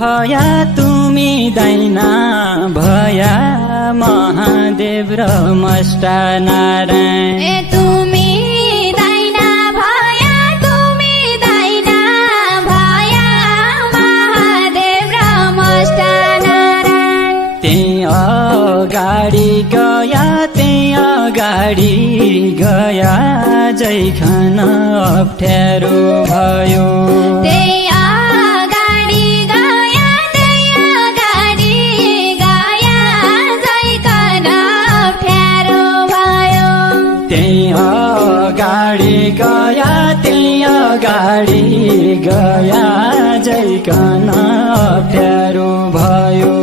भया तुमी दाइना भया महादेव र मष्टा नारायण ए तुमी दाइना भया तुमी दाइना भया महादेव र मष्टा नारायण त्यही अगाडि गया त्यही अगाडि गया जैखान अप्ठ्यारो भयो त्यही अगाडि गया त्यही अगाडि गया जैखान अप्ठ्यारो भयो त्यही अगाडि गया त्यही अगाडि गया जैखान अप्ठ्यारो भयो